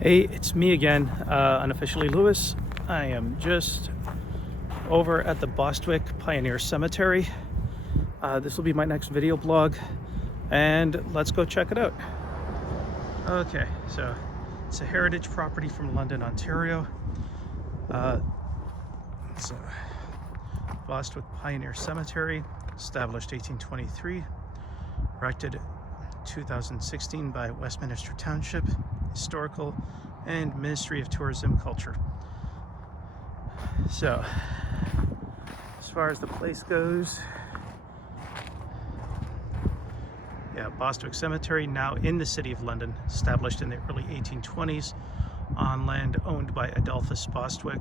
Hey, it's me again, unofficially Lewis. I am just over at the Bostwick Pioneer Cemetery. This will be my next video blog, and let's go check it out. Okay, so it's a heritage property from London, Ontario. So Bostwick Pioneer Cemetery, established 1823, erected 2016 by Westminster Township Historical and Ministry of Tourism Culture. So as far as the place goes, Bostwick Cemetery, now in the City of London, established in the early 1820s on land owned by Adolphus Bostwick,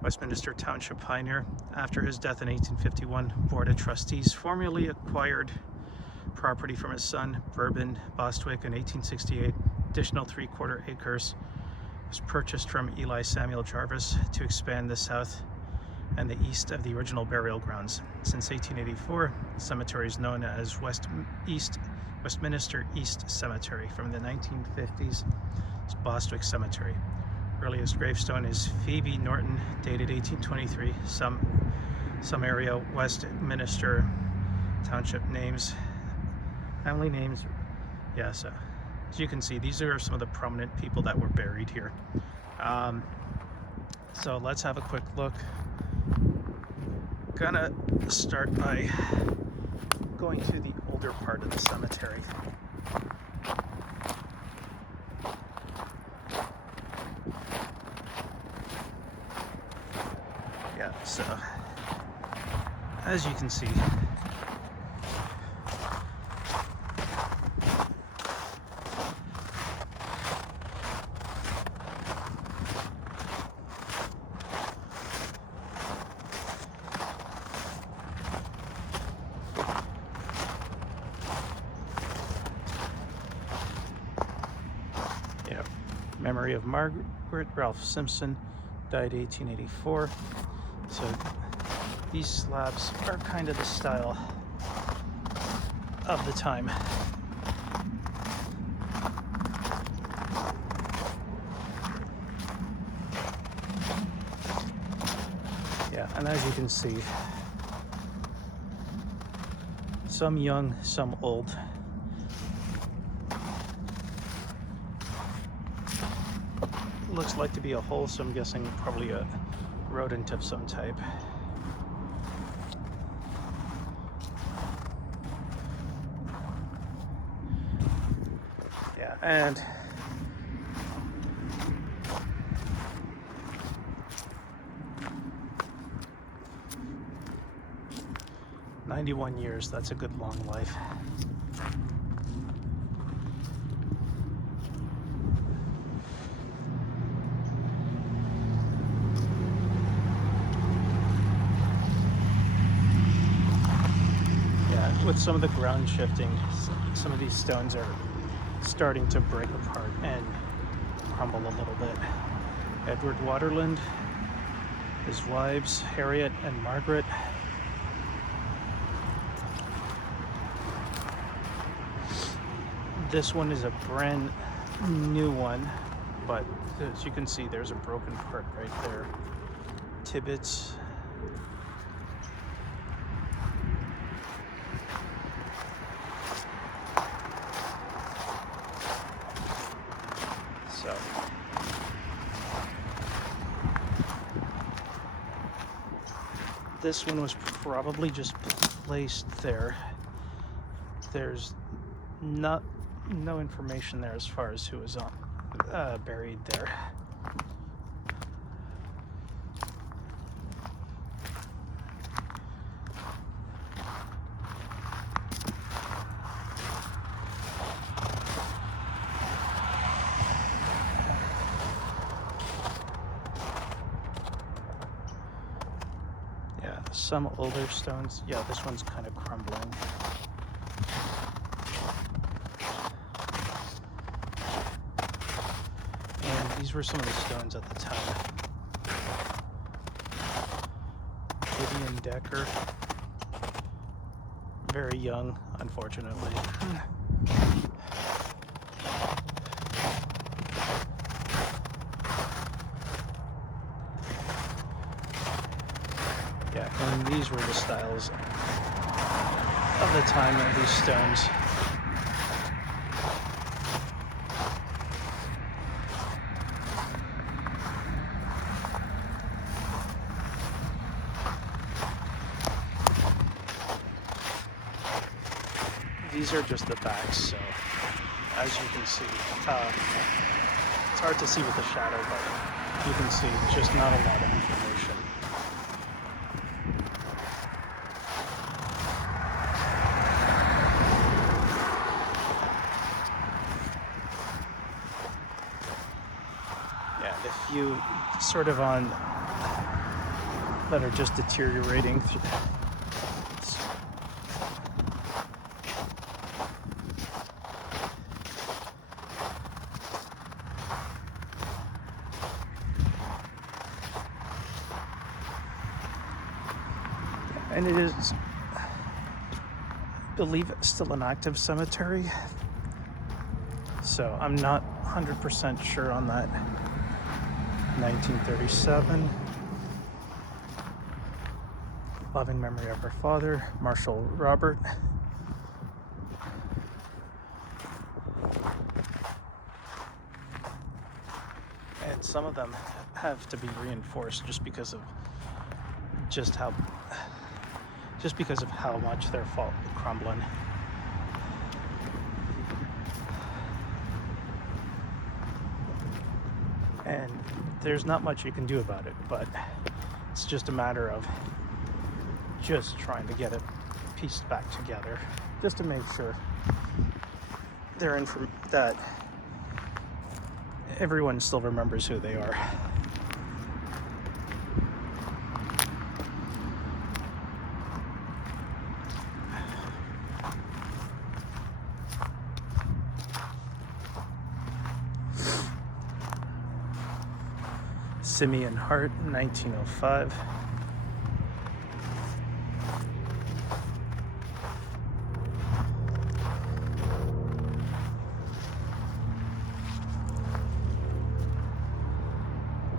Westminster Township pioneer. After his death in 1851, Board of Trustees formally acquired property from his son, Bourbon Bostwick, in 1868. Additional 3/4 acres was purchased from Eli Samuel Jarvis to expand the south and the east of the original burial grounds. Since 1884, the cemetery is known as Westminster East Cemetery. From the 1950s, it's Bostwick Cemetery. Earliest gravestone is Phoebe Norton, dated 1823. Some area Westminster Township names, family names. So as you can see, these are some of the prominent people that were buried here. So let's have a quick look. Gonna start by going to the older part of the cemetery. So as you can see, memory of Margaret Ralph Simpson, died 1884. So these slabs are kind of the style of the time. And as you can see, some young, some old. Looks like to be a hole, so I'm guessing probably a rodent of some type. And "91 years, that's a good long life." With some of the ground shifting, some of these stones are starting to break apart and crumble a little bit. Edward Waterland, his wives Harriet and Margaret. This one is a brand new one, but as you can see, there's a broken part right there. Tibbets. So this one was probably just placed there. There's no information there as far as who was buried there. Some older stones. This one's kind of crumbling. And these were some of the stones at the time. Gideon Decker. Very young, unfortunately. Yeah, and these were the styles of the time of these stones. These are just the backs, so as you can see, it's hard to see with the shadow, but you can see just not a lot of information. Yeah, the few sort of on that are just deteriorating. And it is, I believe, still an active cemetery. So I'm not 100% sure on that. 1937. Loving memory of her father, Marshal Robert. And some of them have to be reinforced just because of how much they're crumbling. And there's not much you can do about it, but it's just a matter of just trying to get it pieced back together, just to make sure that everyone still remembers who they are. Simeon Hart, 1905.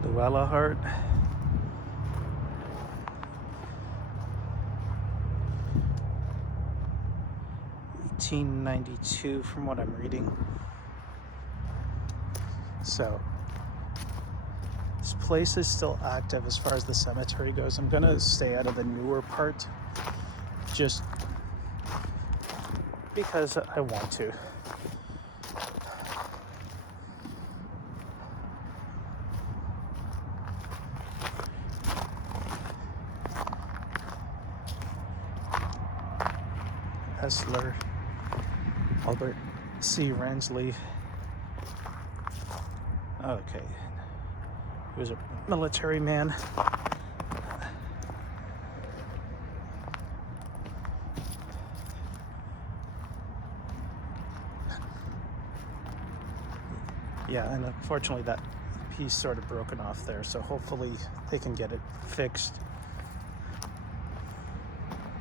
Luella Hart. $1892 from what I'm reading. So this place is still active as far as the cemetery goes. I'm gonna stay out of the newer part just because I want to. Hessler, Albert C. Ransley. Okay. He was a military man. Yeah, and unfortunately that piece sort of broken off there, so hopefully they can get it fixed.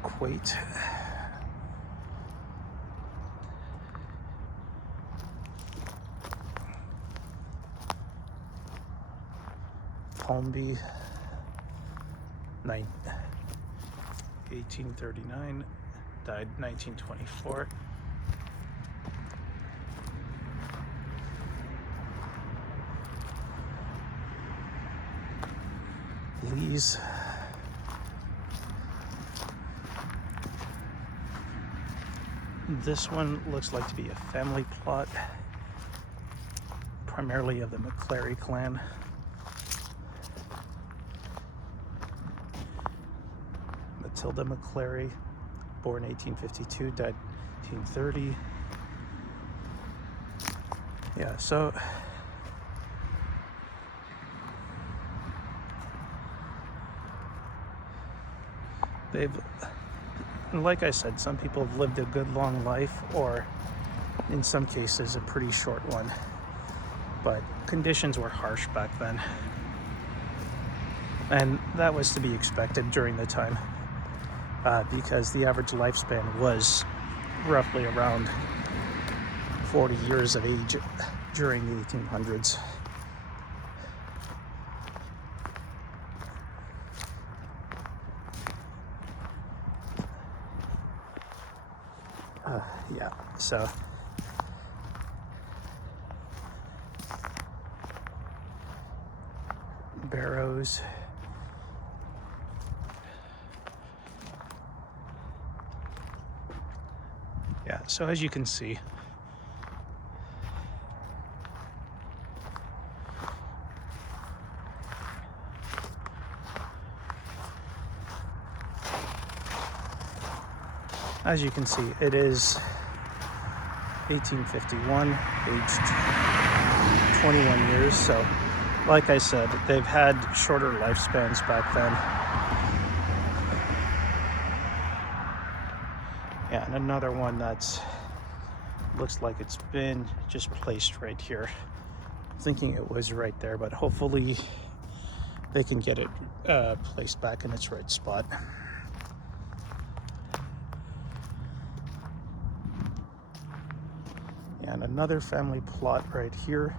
Quate. Holmby, 1839, died 1924. Lees. This one looks like to be a family plot, primarily of the McClary clan. Matilda McClary, born 1852, died 1830. Yeah, so like I said, some people have lived a good long life, or in some cases a pretty short one, but conditions were harsh back then, and that was to be expected during the time, because the average lifespan was roughly around 40 years of age during the 1800s. So barrows. Yeah, so as you can see, it is 1851, aged 21 years. So like I said, they've had shorter lifespans back then. Yeah, and another one that's looks like it's been just placed right here. I'm thinking it was right there, but hopefully they can get it placed back in its right spot. And another family plot right here.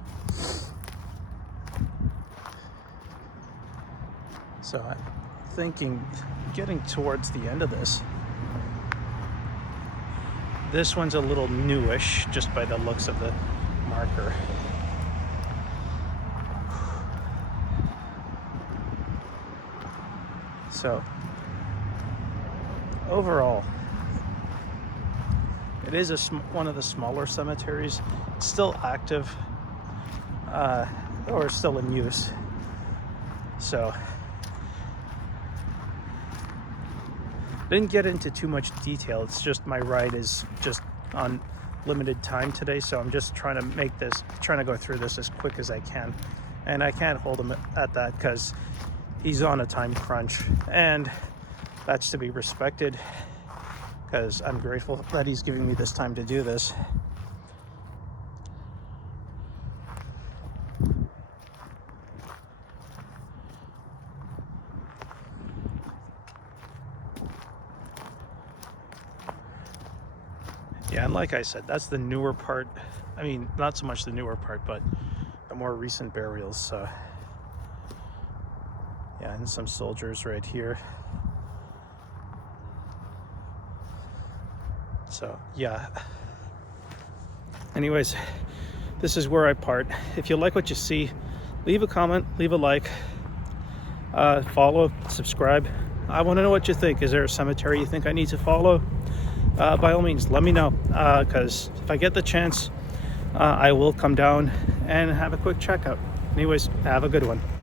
So I'm thinking, getting towards the end of this. This one's a little newish, just by the looks of the marker. So overall, it is one of the smaller cemeteries. It's still active, or still in use. So didn't get into too much detail. It's just my ride is just on limited time today, so I'm just trying to go through this as quick as I can, and I can't hold him at that because he's on a time crunch, and that's to be respected because I'm grateful that he's giving me this time to do this. Yeah, and like I said, that's the newer part. I mean, not so much the newer part, but the more recent burials. So yeah, and some soldiers right here. So yeah. Anyways, this is where I part. If you like what you see, leave a comment, leave a like, follow, subscribe. I want to know what you think. Is there a cemetery you think I need to follow? By all means, let me know, because if I get the chance, I will come down and have a quick checkout. Anyways, have a good one.